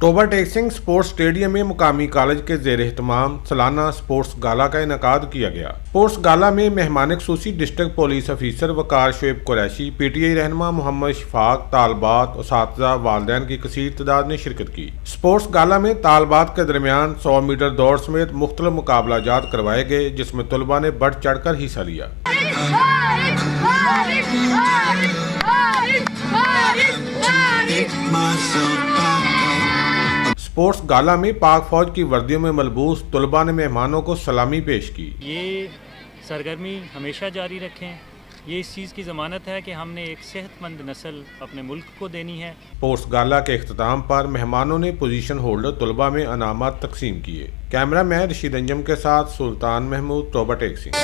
Toba Tek Singh sports stadium में मुकामी college के ज़ेर एहतमाम सालाना स्पोर्ट्स गाला का इनकाद किया गया। स्पोर्ट्स गाला में मेहमान खुसूसी डिस्ट्रिक्ट पुलिस अफसर वकार शोएब कुरैशी, PTI रहनुमा मोहम्मद शफाक, तालबात, उसातिज़ा, वालिदैन की कसीर तादाद ने शिरकत की। स्पोर्ट्स गाला में तालबात के दरमियान 100 मीटर दौड़ समेत मुख्तलिफ मुकाबलाजात करवाए गए, जिसमें तलबा ने बढ़ चढ़ कर हिस्सा लिया। स्पोर्ट्स गाला में पाक फौज की वर्दियों में मलबूस तलबा ने मेहमानों को सलामी पेश की। ये सरगर्मी हमेशा जारी रखें, ये इस चीज़ की ज़मानत है कि हमने एक सेहतमंद नस्ल अपने मुल्क को देनी है। स्पोर्ट्स गाला के इख्तिताम पर मेहमानों ने पोजीशन होल्डर तलबा में अनामात तकसीम किए। कैमरा मैन रशीद अंजम के साथ सुल्तान महमूद, टोबा टेक सिंह।